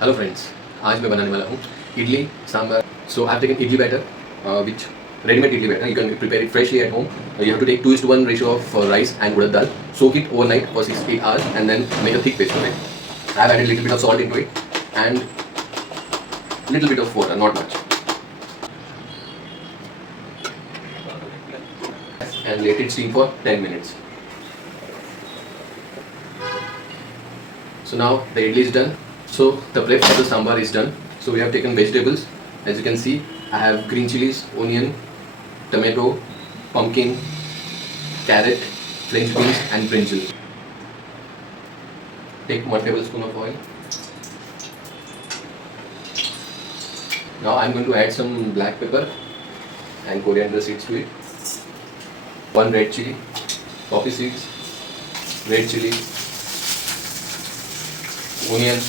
Hello friends, आज मैं बनाने वाला हूँ idli sambar. So I have taken idli batter, which ready-made idli batter. You can prepare it freshly at home. You have to take 2:1 ratio of rice and urad dal. Soak it overnight for 6-8 hours and then make a thick paste of it. I have added a little bit of salt into it and little bit of water, not much. And let it steam for 10 minutes. So now the idli is done. So the prep for the sambar is done. So we have taken vegetables. As you can see, I have green chilies, onion, tomato, pumpkin, carrot, French beans and brinjal. Take 1 tablespoon of oil. Now I am going to add some black pepper and coriander seeds to it. 1 red chili, poppy seeds, red chili, onion.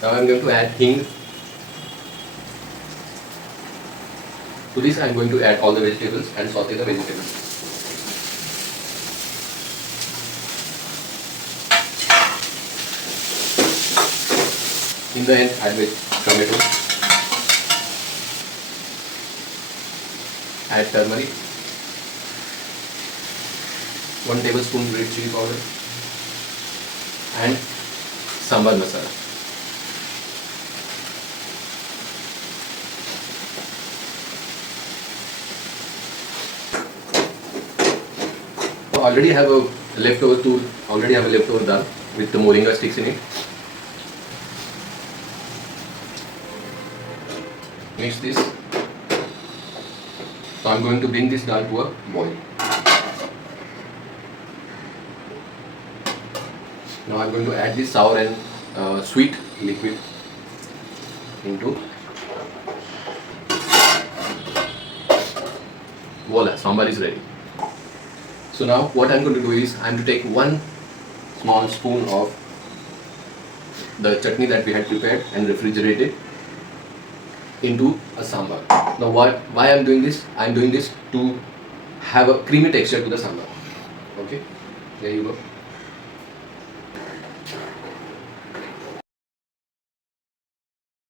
Now I am going to add hing. To this I am going to add all the vegetables and saute the vegetables. In the end, add with tomato, add turmeric, 1 tablespoon red chili powder, and sambar masala. Already have a leftover dal with the moringa sticks in it. Mix this. So I'm going to bring this dal to a boil. Now I'm going to add this sour and sweet liquid into. Voila, sambar is ready. So now what I'm going to do is I'm going to take 1 small spoon of the chutney that we had prepared and refrigerated into a sambar. Now why I'm doing this? I'm doing this to have a creamy texture to the sambar. Okay, there you go.